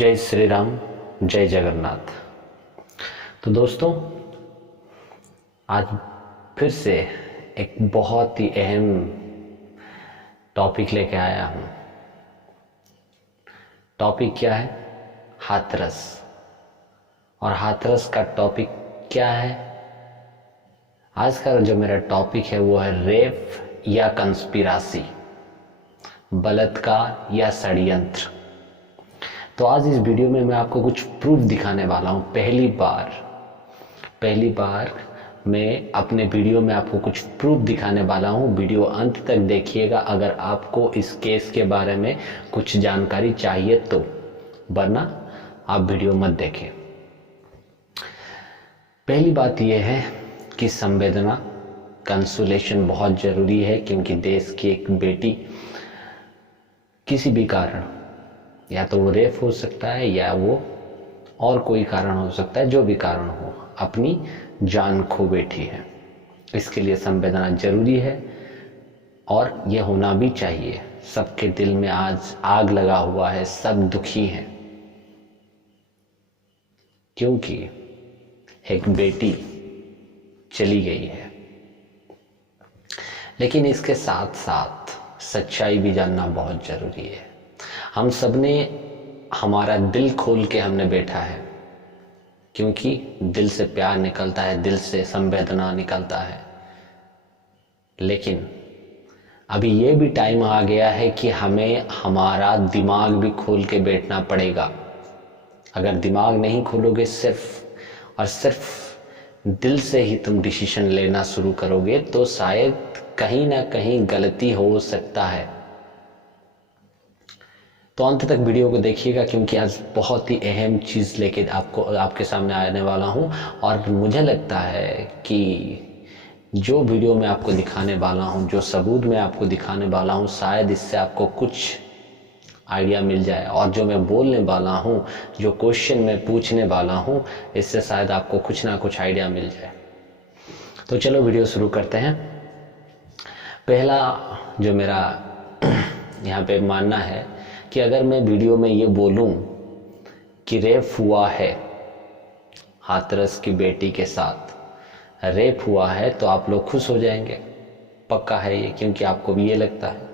जय श्री राम, जय जगन्नाथ। तो दोस्तों, आज फिर से एक बहुत ही अहम टॉपिक लेके आया हूँ। टॉपिक क्या है? हाथरस। और हाथरस का टॉपिक क्या है? आज का जो मेरा टॉपिक है वो है रेप या कंस्पिरासी, बलात्कार या षड्यंत्र। तो आज इस वीडियो में मैं आपको कुछ प्रूफ दिखाने वाला हूँ। पहली बार मैं अपने वीडियो में आपको कुछ प्रूफ दिखाने वाला हूँ। वीडियो अंत तक देखिएगा अगर आपको इस केस के बारे में कुछ जानकारी चाहिए तो, वरना आप वीडियो मत देखें। पहली बात यह है कि संवेदना, कंसोलेशन बहुत ज़रूरी है, क्योंकि देश की एक बेटी किसी भी कारण, या तो वो रेप हो सकता है या वो और कोई कारण हो सकता है, जो भी कारण हो, अपनी जान खो बैठी है। इसके लिए संवेदना जरूरी है और ये होना भी चाहिए। सबके दिल में आज आग लगा हुआ है, सब दुखी हैं, क्योंकि एक बेटी चली गई है। लेकिन इसके साथ साथ सच्चाई भी जानना बहुत जरूरी है। हम सब ने हमारा दिल खोल के हमने बैठा है, क्योंकि दिल से प्यार निकलता है, दिल से संवेदना निकलता है। लेकिन अभी ये भी टाइम आ गया है कि हमें हमारा दिमाग भी खोल के बैठना पड़ेगा। अगर दिमाग नहीं खोलोगे, सिर्फ और सिर्फ दिल से ही तुम डिसीजन लेना शुरू करोगे, तो शायद कहीं ना कहीं गलती हो सकता है। तो अंत तक वीडियो को देखिएगा, क्योंकि आज बहुत ही अहम चीज़ लेके आपके सामने आने वाला हूँ। और मुझे लगता है कि जो वीडियो मैं आपको दिखाने वाला हूँ, जो सबूत मैं आपको दिखाने वाला हूँ, शायद इससे आपको कुछ आइडिया मिल जाए। और जो मैं बोलने वाला हूँ, जो क्वेश्चन मैं पूछने वाला हूँ, इससे शायद आपको कुछ ना कुछ आइडिया मिल जाए। तो चलो वीडियो शुरू करते हैं। पहला जो मेरा यहाँ पे मानना है कि अगर मैं वीडियो में ये बोलूं कि रेप हुआ है, हाथरस की बेटी के साथ रेप हुआ है, तो आप लोग खुश हो जाएंगे। पक्का है ये, क्योंकि आपको भी ये लगता है।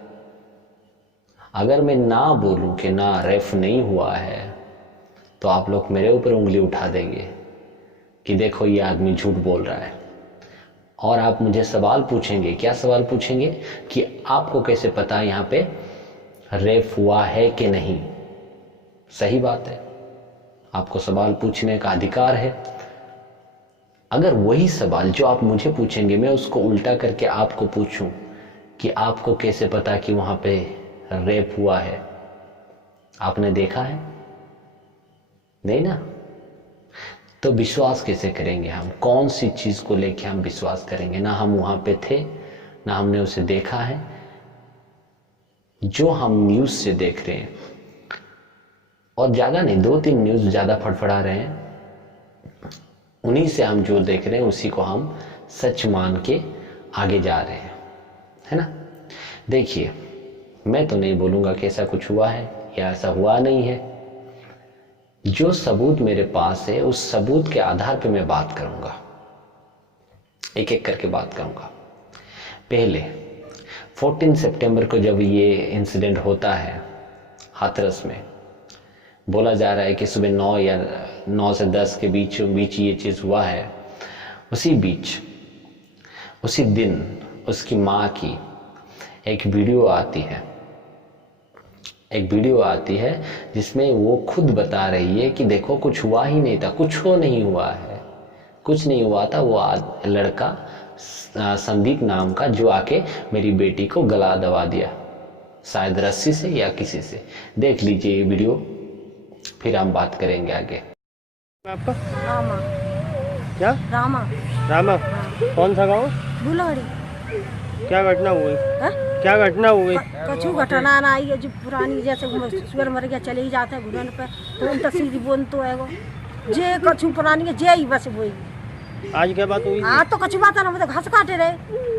अगर मैं ना बोलूं कि ना रेप नहीं हुआ है, तो आप लोग मेरे ऊपर उंगली उठा देंगे कि देखो ये आदमी झूठ बोल रहा है। और आप मुझे सवाल पूछेंगे। क्या सवाल पूछेंगे? कि आपको कैसे पता यहाँ पे रेप हुआ है कि नहीं। सही बात है, आपको सवाल पूछने का अधिकार है। अगर वही सवाल जो आप मुझे पूछेंगे, मैं उसको उल्टा करके आपको पूछूं कि आपको कैसे पता कि वहां पे रेप हुआ है, आपने देखा है? नहीं ना। तो विश्वास कैसे करेंगे हम? कौन सी चीज को लेके हम विश्वास करेंगे? ना हम वहां पे थे, ना हमने उसे देखा है। जो हम न्यूज से देख रहे हैं, और ज्यादा नहीं, 2-3 न्यूज ज्यादा फड़फड़ा रहे हैं, उन्हीं से हम जो देख रहे हैं उसी को हम सच मान के आगे जा रहे हैं, है ना। देखिए, मैं तो नहीं बोलूंगा कि ऐसा कुछ हुआ है या ऐसा हुआ नहीं है। जो सबूत मेरे पास है, उस सबूत के आधार पे मैं बात करूंगा, एक एक करके बात करूंगा। पहले 14 सितंबर को जब ये इंसिडेंट होता है हाथरस में, बोला जा रहा है कि सुबह 9 से 10 के बीच ये चीज़ हुआ है। उसी दिन उसकी माँ की एक वीडियो आती है जिसमें वो खुद बता रही है कि देखो कुछ हुआ ही नहीं था, कुछ नहीं हुआ था। वो लड़का संदीप नाम का, जो आके मेरी बेटी को गला दबा दिया, शायद रस्सी से या किसी से। देख लीजिए ये वीडियो, फिर हम बात करेंगे आगे। आपका रामा। क्या? रामा। रामा। कौन सा गाँव? बुलहड़ी। क्या घटना हुई? है? क्या घटना हुई? कछु घटना ना आई है, जो पुरानी जैसे सुअर मर गया चले ही जाते हैं घुटन पे, तो उनका सीधी बोन तो है वो जे कछु पुरानी है, जे ही बस वही। आज क्या बात हुई? हाँ तो कछु बात ना, मतलब घास काटे रहे,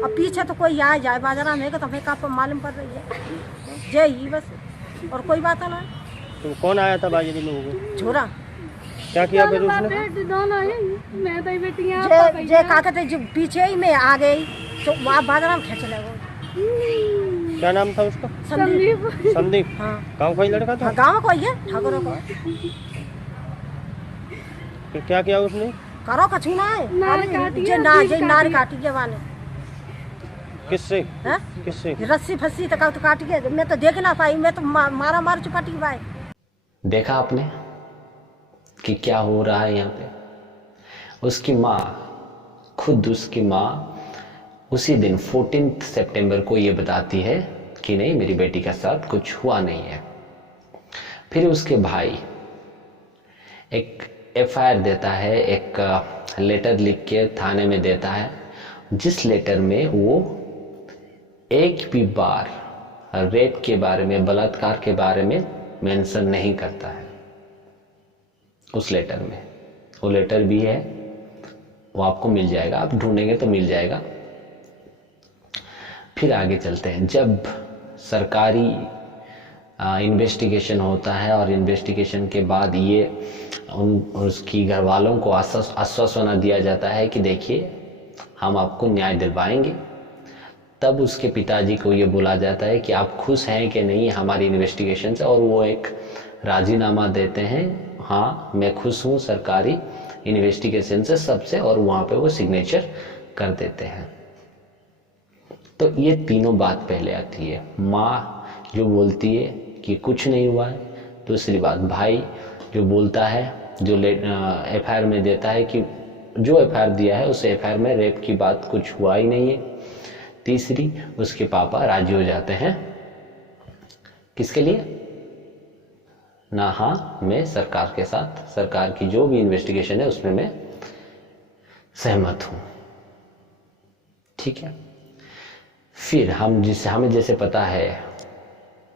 अब पीछे तो कोई आए जाए बाजारा में, तो हमें का मालूम पड़ रही है, जे ही बस, और कोई बात ना। तो कौन आया था बाजरी में वो? छोरा क्या किया फिर उसने? जे का कहते जो पीछे ही में आ गई तो वहाँ बाजरा में खींच ले वो। क्या नाम था उसका? संदीप। संदीप। हाँ गाँव का ही लड़का था? हाँ, गाँव को ही है, ठाकुरों को। फिर क्या किया उसने? करो कछु ना है, जे नार काटी के वाले। किससे? हैं? किससे? रस्सी फस्सी तक तो काट के, मैं तो देख ना पाई, मैं तो मारा मार चुपाटी भाई। देखा आपने कि क्या हो रहा है यहाँ पे? उसकी माँ, खुद उसकी माँ उसी दिन 14 सितंबर को ये बताती है कि नहीं, मेरी बेटी के साथ कुछ हुआ नहीं है। फिर उसके भाई एक एफआईआर देता है, एक लेटर लिख के थाने में देता है, जिस लेटर में वो एक भी बार रेप के बारे में, बलात्कार के बारे में मेंशन नहीं करता है उस लेटर में। वो लेटर भी है, वो आपको मिल जाएगा, आप ढूंढेंगे तो मिल जाएगा। फिर आगे चलते हैं। जब सरकारी इन्वेस्टिगेशन होता है और इन्वेस्टिगेशन के बाद ये उसकी घर वालों को आश्वासना दिया जाता है कि देखिए हम आपको न्याय दिलवाएंगे, तब उसके पिताजी को ये बोला जाता है कि आप खुश हैं कि नहीं हमारी इन्वेस्टिगेशन से, और वो एक राजीनामा देते हैं, हाँ मैं खुश हूँ सरकारी इन्वेस्टिगेशन से सबसे, और वहाँ पे वो सिग्नेचर कर देते हैं। तो ये तीनों बात पहले आती है। माँ जो बोलती है कि कुछ नहीं हुआ है, दूसरी बात भाई जो बोलता है, जो एफआईआर में देता है कि जो एफआईआर दिया है उस एफआईआर में रेप की बात कुछ हुआ ही नहीं है, तीसरी उसके पापा राजी हो जाते हैं किसके लिए ना, हाँ मैं सरकार के साथ, सरकार की जो भी इन्वेस्टिगेशन है उसमें मैं सहमत हूं। ठीक है। फिर हमें जैसे पता है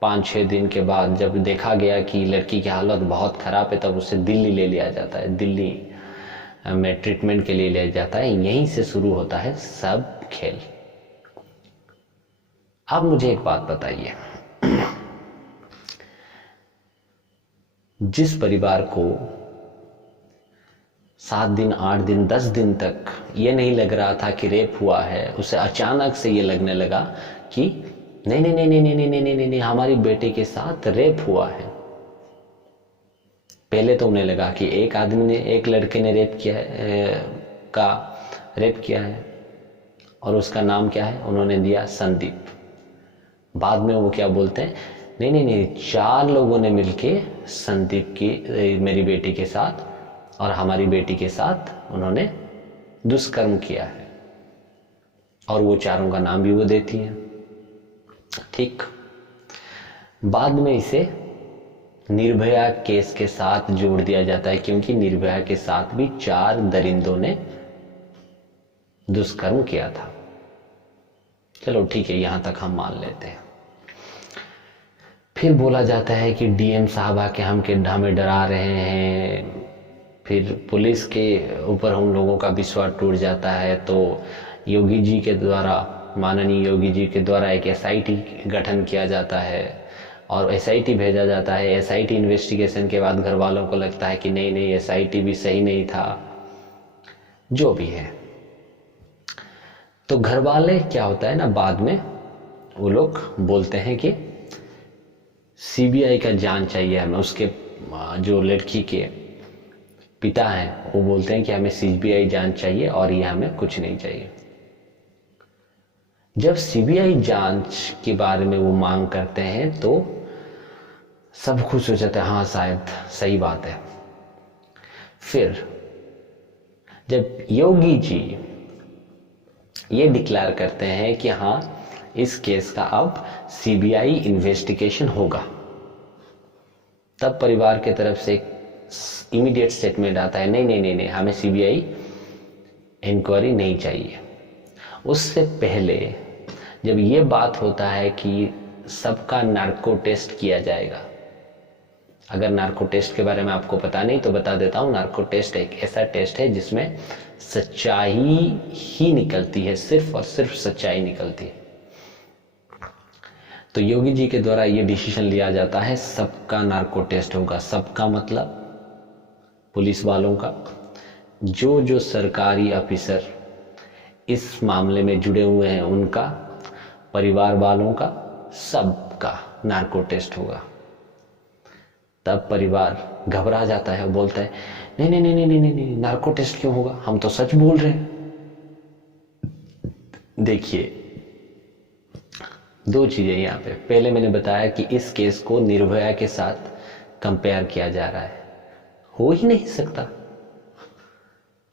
5-6 दिन के बाद जब देखा गया कि लड़की की हालत बहुत ख़राब है, तब उसे दिल्ली ले लिया जाता है, दिल्ली में ट्रीटमेंट के लिए लिया जाता है। यहीं से शुरू होता है सब खेल। अब मुझे एक बात बताइए, जिस परिवार को 7 दिन 8 दिन 10 दिन तक ये नहीं लग रहा था कि रेप हुआ है, उसे अचानक से ये लगने लगा कि नहीं नहीं नहीं नहीं नहीं नहीं नहीं नहीं, नहीं हमारी बेटे के साथ रेप हुआ है। पहले तो उन्हें लगा कि एक आदमी ने, एक लड़के ने रेप किया है और उसका नाम क्या है, उन्होंने दिया संदीप। बाद में वो क्या बोलते हैं, नहीं नहीं नहीं 4 लोगों ने मिलके संदीप की, मेरी बेटी के साथ और हमारी बेटी के साथ उन्होंने दुष्कर्म किया है, और वो 4 का नाम भी वो देती हैं। ठीक। बाद में इसे निर्भया केस के साथ जोड़ दिया जाता है, क्योंकि निर्भया के साथ भी 4 दरिंदों ने दुष्कर्म किया था। चलो ठीक है, यहां तक हम मान लेते हैं। फिर बोला जाता है कि डीएम साहब आके हमें डरा रहे हैं। फिर पुलिस के ऊपर हम लोगों का विश्वास टूट जाता है, तो योगी जी के द्वारा, माननीय योगी जी के द्वारा एक एसआईटी गठन किया जाता है और एसआईटी भेजा जाता है। एसआईटी इन्वेस्टिगेशन के बाद घर वालों को लगता है कि नहीं नहीं एसआईटी भी सही नहीं था, जो भी है। तो घर वाले क्या होता है ना, बाद में वो लोग बोलते हैं कि सीबीआई का जांच चाहिए हमें। उसके जो लड़की के पिता हैं वो बोलते हैं कि हमें सीबीआई जांच चाहिए और ये हमें कुछ नहीं चाहिए। जब सीबीआई जांच के बारे में वो मांग करते हैं तो सब खुश हो जाते हैं, हाँ शायद सही बात है। फिर जब योगी जी ये डिक्लेयर करते हैं कि हाँ इस केस का अब सीबीआई इन्वेस्टिगेशन होगा, तब परिवार की तरफ से इमीडिएट स्टेटमेंट आता है, नहीं नहीं नहीं नहीं हमें सीबीआई इंक्वायरी नहीं चाहिए। उससे पहले जब ये बात होता है कि सबका नार्को टेस्ट किया जाएगा, अगर नार्को टेस्ट के बारे में आपको पता नहीं तो बता देता हूँ। नार्को टेस्ट एक ऐसा टेस्ट है जिसमें सच्चाई ही निकलती है, सिर्फ और सिर्फ सच्चाई निकलती है। तो योगी जी के द्वारा ये डिसीजन लिया जाता है, सबका नार्को टेस्ट होगा। सबका मतलब पुलिस वालों का, जो सरकारी ऑफिसर इस मामले में जुड़े हुए हैं उनका, परिवार वालों का, सबका नार्को टेस्ट होगा। तब परिवार घबरा जाता है और बोलता है नहीं नहीं नहीं नहीं नहीं नहीं, नार्को टेस्ट क्यों होगा, हम तो सच बोल रहे हैं। देखिए, दो चीजें यहाँ पे। पहले मैंने बताया कि इस केस को निर्भया के साथ कंपेयर किया जा रहा है। हो ही नहीं सकता,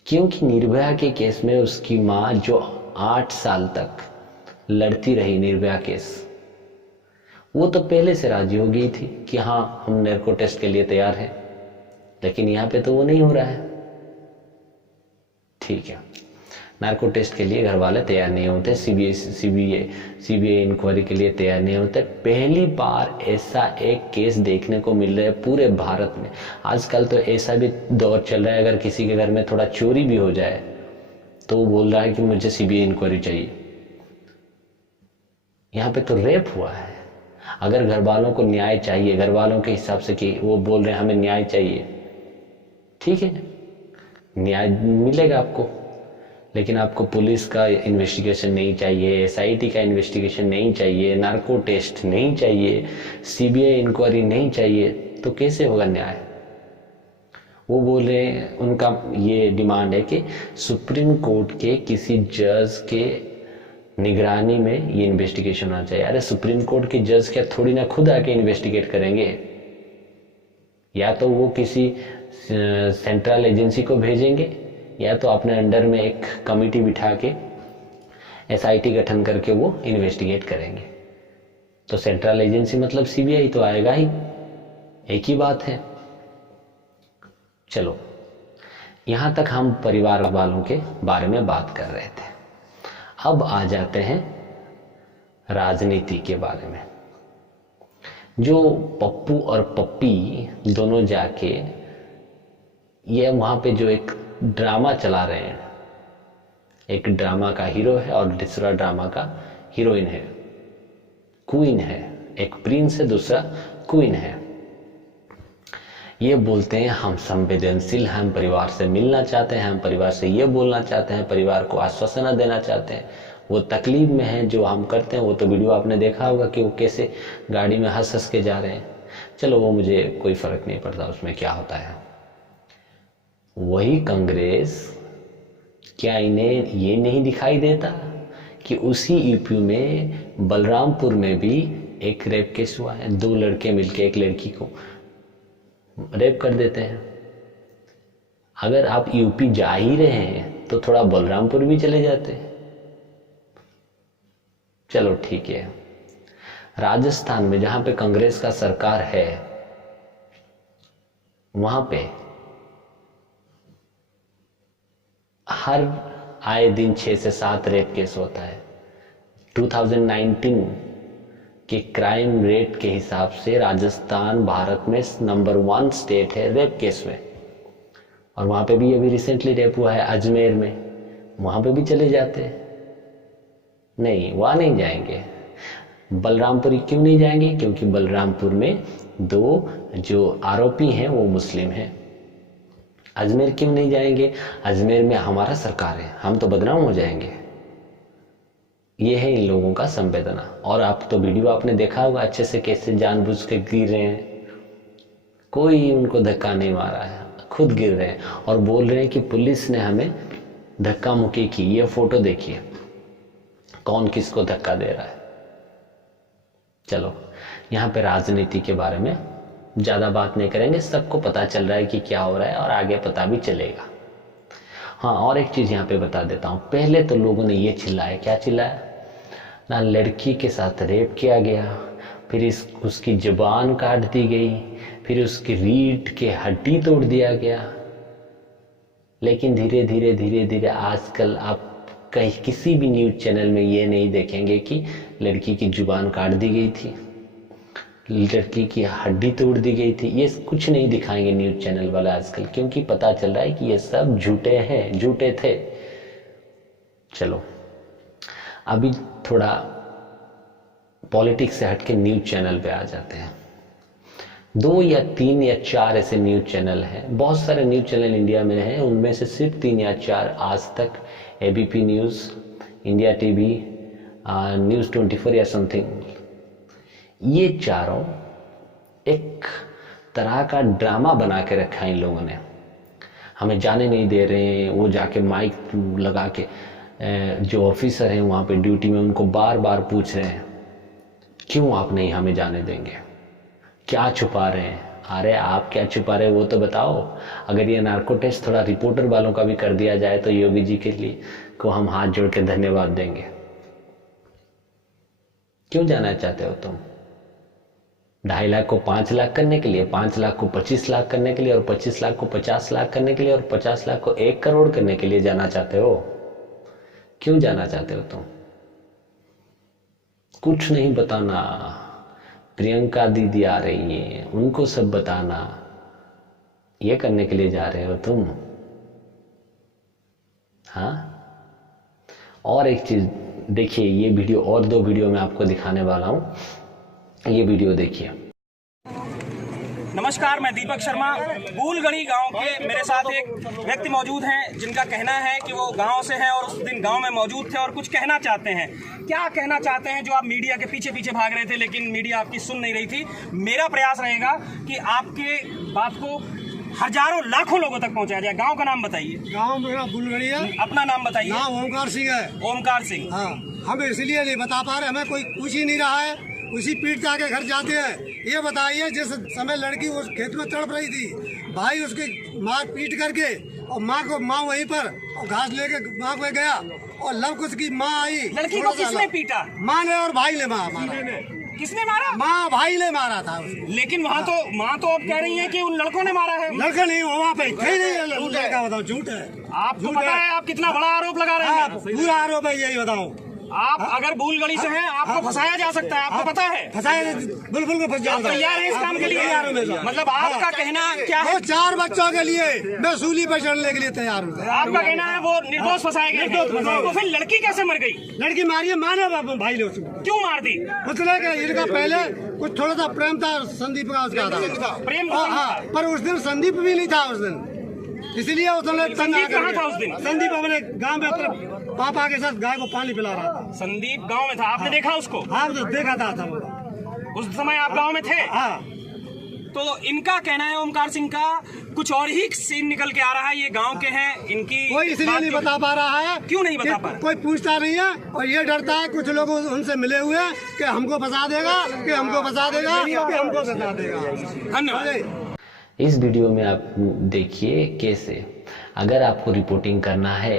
क्योंकि निर्भया के केस में उसकी माँ जो 8 साल तक लड़ती रही निर्भया केस, वो तो पहले से राजी हो गई थी कि हाँ हम नार्को टेस्ट के लिए तैयार हैं। लेकिन यहाँ पे तो वो नहीं हो रहा है। ठीक है, नार्को टेस्ट के लिए घर वाले तैयार नहीं होते, सीबीआई इंक्वायरी के लिए तैयार नहीं होते। पहली बार ऐसा एक केस देखने को मिल रहा है पूरे भारत में। आजकल तो ऐसा भी दौर चल रहा है, अगर किसी के घर में थोड़ा चोरी भी हो जाए तो वो बोल रहा है कि मुझे सीबीआई इंक्वायरी चाहिए। यहाँ पे तो रेप हुआ है। अगर घर वालों को न्याय चाहिए, घर वालों के हिसाब से कि वो बोल रहे हैं हमें न्याय चाहिए, ठीक है, न्याय मिलेगा आपको। लेकिन आपको पुलिस का इन्वेस्टिगेशन नहीं चाहिए, एसआईटी का इन्वेस्टिगेशन नहीं चाहिए, नार्को टेस्ट नहीं चाहिए, सीबीआई इंक्वायरी नहीं चाहिए, तो कैसे होगा न्याय। वो बोल रहे हैं, उनका ये डिमांड है कि सुप्रीम कोर्ट के किसी जज के निगरानी में ये इन्वेस्टिगेशन होना चाहिए। अरे सुप्रीम कोर्ट के जज क्या थोड़ी ना खुद आके इन्वेस्टिगेट करेंगे, या तो वो किसी सेंट्रल एजेंसी को भेजेंगे, या तो अपने अंडर में एक कमिटी बिठा के एसआईटी गठन करके वो इन्वेस्टिगेट करेंगे। तो सेंट्रल एजेंसी मतलब सीबीआई तो आएगा ही, एक ही बात है। चलो, यहां तक हम परिवार वालों के बारे में बात कर रहे थे। अब आ जाते हैं राजनीति के बारे में। जो पप्पू और पप्पी दोनों जाके ये वहां पे जो एक ड्रामा चला रहे हैं, एक ड्रामा का हीरो है और दूसरा ड्रामा का हीरोइन है, क्वीन है। एक प्रिंस है, दूसरा क्वीन है। ये बोलते हैं हम संवेदनशील, हम परिवार से मिलना चाहते हैं, हम परिवार से ये बोलना चाहते हैं, परिवार को आश्वासन देना चाहते हैं। वो तकलीफ में है, जो हम करते हैं वो तो वीडियो आपने देखा होगा कि वो कैसे गाड़ी में हंस हंस के जा रहे हैं। चलो, वो मुझे कोई फर्क नहीं पड़ता उसमें क्या होता है। वही कांग्रेस, क्या इन्हें ये नहीं दिखाई देता कि उसी यूपी में बलरामपुर में भी एक रेप केस हुआ है। 2 लड़के मिलके एक लड़की को रेप कर देते हैं। अगर आप यूपी जा ही रहे हैं तो थोड़ा बलरामपुर भी चले जाते। चलो ठीक है, राजस्थान में जहां पे कांग्रेस का सरकार है, वहां पे हर आए दिन 6 से 7 रेप केस होता है। 2019 के क्राइम रेट के हिसाब से राजस्थान भारत में नंबर 1 स्टेट है रेप केस में। और वहां पे भी अभी रिसेंटली रेप हुआ है अजमेर में, वहां पे भी चले जाते हैं। नहीं, वहां नहीं जाएंगे। बलरामपुर क्यों नहीं जाएंगे? क्योंकि बलरामपुर में 2 जो आरोपी हैं वो मुस्लिम हैं। अजमेर क्यों नहीं जाएंगे? अजमेर में हमारा सरकार है, हम तो बदनाम हो जाएंगे। ये है इन लोगों का संवेदना। और आप तो वीडियो आपने देखा होगा अच्छे से, कैसे जानबूझ के गिर रहे हैं। कोई उनको धक्का नहीं मारा है, खुद गिर रहे हैं और बोल रहे हैं कि पुलिस ने हमें धक्का मुक्की की। ये फोटो देखिए, कौन किसको धक्का दे रहा है। चलो, यहाँ पे राजनीति के बारे में ज्यादा बात नहीं करेंगे, सबको पता चल रहा है कि क्या हो रहा है और आगे पता भी चलेगा। हाँ, और एक चीज यहाँ पे बता देता हूँ। पहले तो लोगों ने ये चिल्लाया, क्या चिल्लाया ना, लड़की के साथ रेप किया गया, फिर उसकी जुबान काट दी गई, फिर उसकी रीढ़ के हड्डी तोड़ दिया गया। लेकिन धीरे धीरे धीरे धीरे आजकल आप कहीं किसी भी न्यूज चैनल में ये नहीं देखेंगे कि लड़की की जुबान काट दी गई थी, लड़की की हड्डी तोड़ दी गई थी। ये कुछ नहीं दिखाएंगे न्यूज चैनल वाले आजकल, क्योंकि पता चल रहा है कि ये सब झूठे हैं, झूठे थे। चलो, अभी थोड़ा पॉलिटिक्स से हट के न्यूज़ चैनल पे आ जाते हैं। 2 या 3 या 4 ऐसे न्यूज़ चैनल हैं, बहुत सारे न्यूज़ चैनल इंडिया में हैं, उनमें से सिर्फ 3 या 4 आज तक, ABP news, India TV, news 24 या समथिंग, ये चारों एक तरह का ड्रामा बना के रखा है इन लोगों ने। हमें जाने नहीं दे रहे हैं, वो जाके माइक लगा के जो ऑफिसर हैं वहाँ पे ड्यूटी में उनको बार बार पूछ रहे हैं क्यों आप नहीं हमें जाने देंगे, क्या छुपा रहे हैं। अरे आप क्या छुपा रहे हैं वो तो बताओ। अगर ये नार्को टेस्ट थोड़ा रिपोर्टर वालों का भी कर दिया जाए तो योगी जी के लिए को हम हाथ जोड़ के धन्यवाद देंगे। क्यों जाना चाहते हो तुम? 2.5 लाख को 5 लाख करने के लिए, 5 लाख को 25 लाख करने के लिए, और 25 लाख को 50 लाख करने के लिए, और 50 लाख को 1 करोड़ करने के लिए जाना चाहते हो? क्यों जाना चाहते हो तुम? कुछ नहीं बताना। प्रियंका दीदी आ रही है, उनको सब बताना, ये करने के लिए जा रहे हो तुम? हाँ। और एक चीज देखिए, ये वीडियो और 2 वीडियो मैं आपको दिखाने वाला हूं, ये वीडियो देखिए। नमस्कार, मैं दीपक शर्मा। बूलगढ़ी गांव के मेरे साथ एक व्यक्ति मौजूद हैं जिनका कहना है कि वो गांव से हैं और उस दिन गांव में मौजूद थे और कुछ कहना चाहते हैं। क्या कहना चाहते हैं जो आप मीडिया के पीछे पीछे भाग रहे थे लेकिन मीडिया आपकी सुन नहीं रही थी? मेरा प्रयास रहेगा कि आपके बात को हजारों लाखों लोगों तक पहुंचाया जाए। गांव का नाम बताइए। गांव मेरा बुलगढ़ी है। अपना नाम बताइए। नाम ओमकार सिंह है। ओमकार सिंह। हाँ, हम इसलिए नहीं बता पा रहे, हमें कोई पूछ ही नहीं रहा है, उसी पीट के आगे घर जाते हैं। ये बताइए, जिस समय लड़की उस खेत में तड़प रही थी, भाई उसकी मार पीट करके और माँ वहीं पर और घास लेके माँ को गया और लव कुछ की माँ आई। लड़की को किसने पीटा? माँ ने और भाई ने मारा। किसने मारा? माँ भाई ने मारा था उसको। लेकिन वहाँ तो माँ तो अब कह रही है कि उन लड़कों ने मारा है। लड़का नहीं, वहाँ पे लड़का बताओ, झूठ है। आपको पता है आप कितना बड़ा आरोप लगा रहे हैं? पूरा आरोप है, यही बताओ। आप अगर बूलगढ़ी से हैं, आपको फंसाया जा सकता है, आपको पता है? फंसाया बिल्कुल फंस जाओ। तैयार है इस काम के लिए? मतलब आपका कहना क्या है? वो 4 बच्चों के लिए मैं सूली पर चढ़ने के लिए तैयार हूँ। आपका कहना है वो निर्दोष फंसाए गए हैं। तो फिर लड़की कैसे मर गई? लड़की मारी है, माने भाई ने उसको। क्यों मार दी? उसने क्या, इनका पहले कुछ थोड़ा सा प्रेम था संदीप का, उसका था प्रेम। हाँ, पर उस दिन संदीप भी नहीं था उस दिन, इसलिए उसने संदीप कहाँ था उस दिन? संदीप अपने गांव में अपने पापा के साथ गाय को पानी पिला रहा था। संदीप गांव में था, आपने देखा उसको? हाँ, तो देखा था उस समय आप गांव में थे? हाँ। तो इनका कहना है, ओमकार सिंह का, कुछ और ही सीन निकल के आ रहा है। ये गांव के हैं, इनकी कोई इसलिए नहीं बता पा रहा है। क्यों नहीं बता पा रहा? कोई पूछता नहीं है और ये डरता है, कुछ लोग उनसे मिले हुए हैं कि हमको फंसा देगा, कि हमको फंसा देगा, कि हमको फंसा देगा। धन्यवाद। इस वीडियो में आप देखिए कैसे, अगर आपको रिपोर्टिंग करना है,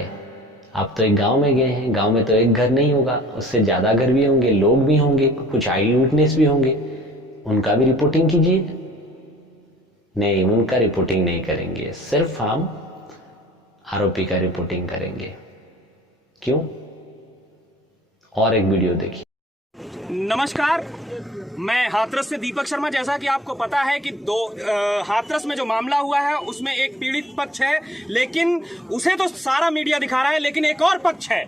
आप तो एक गांव में गए हैं, गांव में तो एक घर नहीं होगा, उससे ज़्यादा घर भी होंगे, लोग भी होंगे, कुछ आई विटनेस भी होंगे, उनका भी रिपोर्टिंग कीजिए। नहीं, उनका रिपोर्टिंग नहीं करेंगे, सिर्फ हम आरोपी का रिपोर्टिंग करेंगे। क्यों? और एक वीडियो देखिए। नमस्कार, मैं हाथरस से दीपक शर्मा। जैसा कि आपको पता है कि हाथरस में जो मामला हुआ है उसमें एक पीड़ित पक्ष है, लेकिन उसे तो सारा मीडिया दिखा रहा है, लेकिन एक और पक्ष है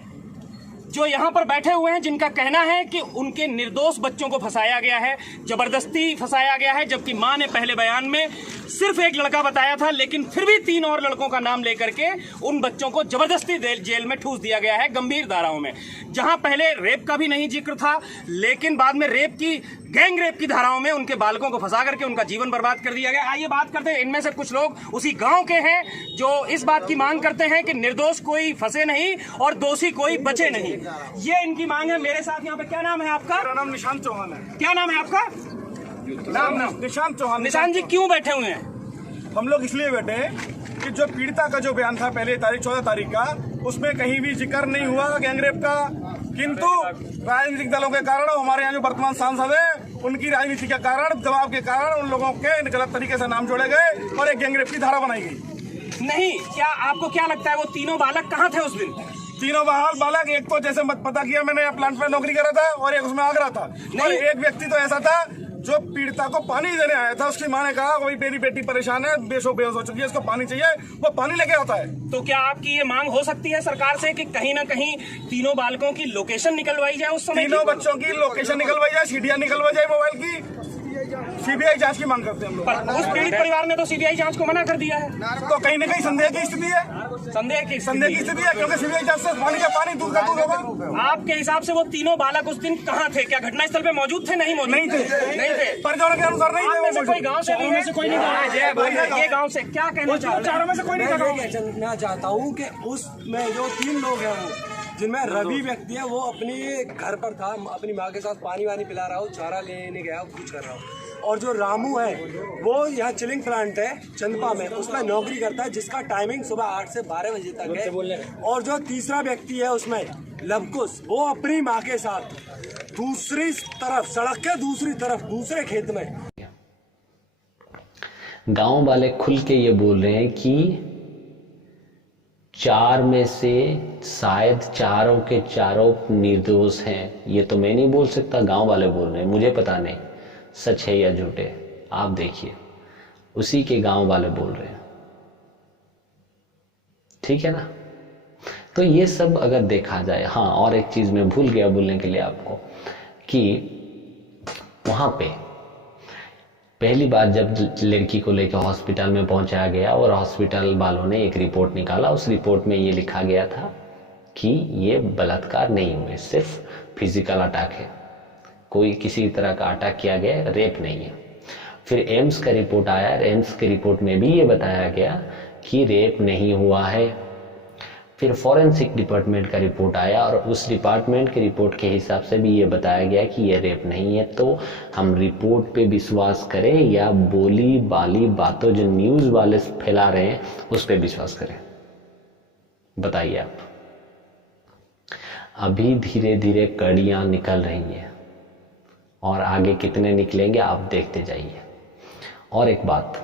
जो यहाँ पर बैठे हुए हैं, जिनका कहना है कि उनके निर्दोष बच्चों को फंसाया गया है, जबरदस्ती फंसाया गया है। जबकि मां ने पहले बयान में सिर्फ एक लड़का बताया था, लेकिन फिर भी 3 और लड़कों का नाम लेकर के उन बच्चों को जबरदस्ती जेल में ठूस दिया गया है, गंभीर धाराओं में। जहां पहले रेप का भी नहीं जिक्र था, लेकिन बाद में गैंग रेप की धाराओं में उनके बालकों को फंसा करके उनका जीवन बर्बाद कर दिया गया। आइए बात करते हैं, इनमें से कुछ लोग उसी गांव के हैं जो इस बात की मांग करते हैं कि निर्दोष कोई फंसे नहीं और दोषी कोई बचे नहीं। ये इनकी मांग है। मेरे साथ यहाँ पे, क्या नाम है आपका? मेरा नाम निशांत चौहान है। क्या नाम है आपका? नाम निशांत चौहान। निशांत जी, क्यों बैठे हुए हैं? हम लोग इसलिए बैठे हैं कि जो पीड़िता का जो बयान था पहले तारीख 14 तारीख का, उसमें कहीं भी जिक्र नहीं हुआ गैंगरेप का, किंतु राजनीतिक दलों के कारण, हमारे यहाँ जो वर्तमान सांसद है उनकी राजनीति के कारण, दबाव के कारण उन लोगों के गलत तरीके से नाम जोड़े गए और एक गैंगरेप की धारा बनाई गई। नहीं, क्या आपको क्या लगता है वो तीनों बालक कहाँ थे उस दिन? तीनों बालक, एक तो जैसे मत पता किया मैंने, प्लांट में नौकरी कर रहा था और एक उसमें आगरा था, और एक व्यक्ति तो ऐसा था जो पीड़िता को पानी देने आया था उसकी माँ ने कहा वही मेरी बेटी परेशान है, बेहोश हो चुकी है, इसको पानी चाहिए, वो पानी लेके आता है। तो क्या आपकी ये मांग हो सकती है सरकार से कि कहीं ना कहीं तीनों बालकों की लोकेशन निकलवाई जाए, उस समय तीनों बच्चों की लोकेशन निकलवाई जाए, सीडियां निकलवाई जाए मोबाइल की, सीबीआई जांच की मांग करते हैं हम लोग। पर उस पीड़ित परिवार ने तो सीबीआई जांच को मना कर दिया है। तो कहीं न कहीं संदेह की स्थिति है, संदेह की स्थिति है, क्योंकि सीबीआई जांच से पानी का पानी दूध का दूध होगा। आपके हिसाब से वो तीनों बालक उस दिन कहाँ थे? क्या घटनास्थल पे मौजूद थे? नहीं मौजूद नहीं थे। परिजनों के अनुसार नहीं आप में से थे। कोई गांव से नहीं है? कोई नहीं। ये गांव से क्या कहना चाह रहे हैं? चारों में से कोई नहीं था। मैं कहना चाहता हूँ कि उसमें जो 3 लोग हैं वो जिनमें रवि व्यक्ति है, वो अपनी घर पर था, अपनी माँ के साथ पानी वानी पिला रहा हो, चारा लेने गया हो, कुछ कर रहा हो। और जो रामू है वो यहाँ चिलिंग प्लांट है चंदपा में, उसमें नौकरी करता है, जिसका टाइमिंग सुबह 8 से 12 बजे तक है। और जो तीसरा व्यक्ति है उसमें लवकुश, वो अपनी माँ के साथ दूसरी तरफ, सड़क के दूसरी तरफ, दूसरे खेत में। गांव वाले खुल के ये बोल रहे हैं कि 4 में से शायद चारों के चारों निर्दोष हैं। ये तो मैं नहीं बोल सकता, गांव वाले बोल रहे हैं, मुझे पता नहीं सच है या झूठे। आप देखिए, उसी के गांव वाले बोल रहे हैं, ठीक है ना। तो ये सब अगर देखा जाए, हाँ और एक चीज मैं भूल गया बोलने के लिए आपको कि वहां पे पहली बार जब लड़की को लेकर हॉस्पिटल में पहुंचाया गया और हॉस्पिटल वालों ने एक रिपोर्ट निकाला, उस रिपोर्ट में ये लिखा गया था कि ये बलात्कार नहीं हुए, सिर्फ फिजिकल अटैक है, कोई किसी तरह का अटैक किया गया, रेप नहीं है। फिर एम्स का रिपोर्ट आया, एम्स के रिपोर्ट में भी ये बताया गया कि रेप नहीं हुआ है। फिर फॉरेंसिक डिपार्टमेंट का रिपोर्ट आया और उस डिपार्टमेंट के रिपोर्ट के हिसाब से भी ये बताया गया कि ये रेप नहीं है। तो हम रिपोर्ट पे विश्वास करें या बोली बाली बातों जो न्यूज़ वाले फैला रहे हैं उस पर विश्वास करें? बताइए आप। अभी धीरे धीरे कड़ियाँ निकल रही हैं और आगे कितने निकलेंगे आप देखते जाइए। और एक बात,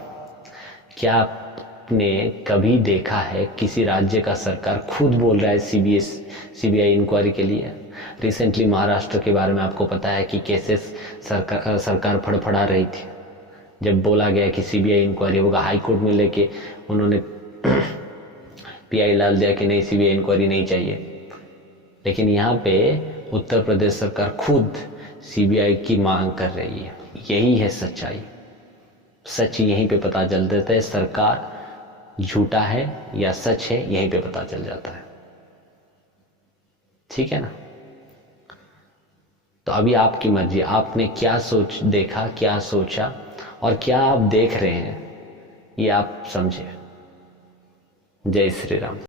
क्या आपने कभी देखा है किसी राज्य का सरकार खुद बोल रहा है सीबीआई इंक्वायरी के लिए? रिसेंटली महाराष्ट्र के बारे में आपको पता है कि केसेस सरकार फड़फड़ा रही थी जब बोला गया कि सीबीआई इंक्वायरी होगा। हाई कोर्ट में लेके उन्होंने पीआई डाल दिया कि नहीं, सीबीआई इंक्वायरी नहीं चाहिए। लेकिन यहाँ पे उत्तर प्रदेश सरकार खुद सीबीआई की मांग कर रही है। यही है सच्चाई। सच यहीं पे पता चल जाता है, सरकार झूठा है या सच है यहीं पे पता चल जाता है, ठीक है ना। तो अभी आपकी मर्जी, आपने क्या देखा, क्या सोचा और क्या आप देख रहे हैं ये आप समझे। जय श्री राम।